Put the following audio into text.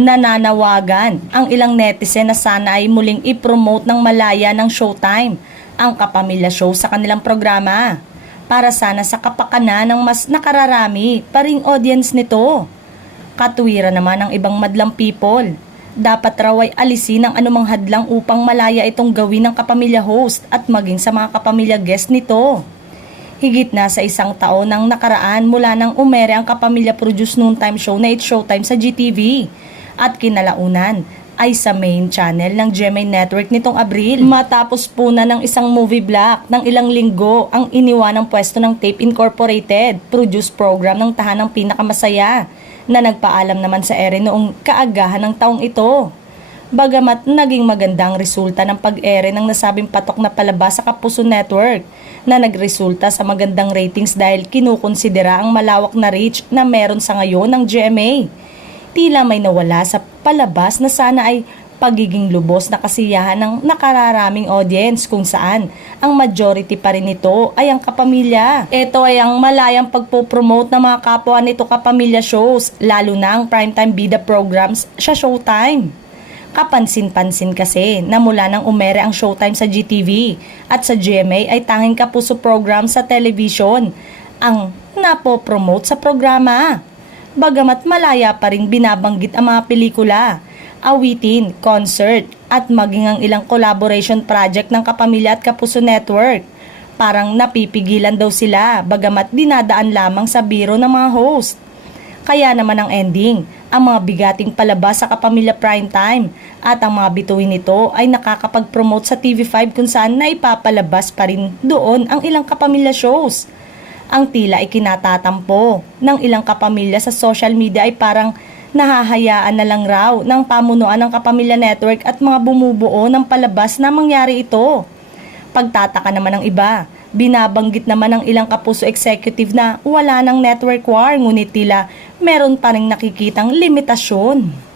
Nananawagan ang ilang netizen na sana ay muling i-promote ng malaya ng Showtime ang Kapamilya Show sa kanilang programa para sana sa kapakanan ng mas nakararami pa ring audience nito. Katuwiran naman ng ibang madlang people, dapat raw ay alisin ang anumang hadlang upang malaya itong gawin ng Kapamilya host at maging sa mga kapamilya guest nito. Higit na sa isang taon nang nakaraan mula nang umere ang Kapamilya Produce Noontime Show na It's Showtime sa GTV at kinalaunan ay sa main channel ng GMA Network nitong Abril. Matapos po na ng isang movie block ng ilang linggo ang iniwanang pwesto ng Tape Incorporated, produce program ng tahanang pinakamasaya na nagpaalam naman sa ere noong kaagahan ng taong ito. Bagamat naging magandang resulta ng pag-ere ng nasabing patok na palabas sa Kapuso Network na nagresulta sa magandang ratings dahil kinukonsidera ang malawak na reach na meron sa ngayon ng GMA. Tila may nawala sa palabas na sana ay pagiging lubos na kasiyahan ng nakararaming audience kung saan ang majority pa rin nito ay ang kapamilya. Ito ay ang malayang pagpopromote ng mga kapwa nito kapamilya shows, lalo na ang primetime bida programs sa Showtime. Kapansin-pansin kasi na mula nang umere ang Showtime sa GTV at sa GMA ay tanging Kapuso program sa television ang napopromote sa programa. Bagamat malaya pa ring binabanggit ang mga pelikula, awitin, concert at maging ang ilang collaboration project ng Kapamilya at Kapuso Network. Parang napipigilan daw sila bagamat dinadaan lamang sa biro ng mga host. Kaya naman ang ending, ang mga bigating palabas sa Kapamilya Primetime at ang mga bituin nito ay nakakapag-promote sa TV5 kung saan naipapalabas pa rin doon ang ilang kapamilya shows. Ang tila ay kinatatampo ng ilang kapamilya sa social media ay parang nahahayaan na lang raw ng pamunuan ng Kapamilya Network at mga bumubuo ng palabas na mangyari ito. Pagtataka naman ng iba, binabanggit naman ng ilang Kapuso executive na wala ng network war ngunit tila meron pa ring nakikitang limitasyon.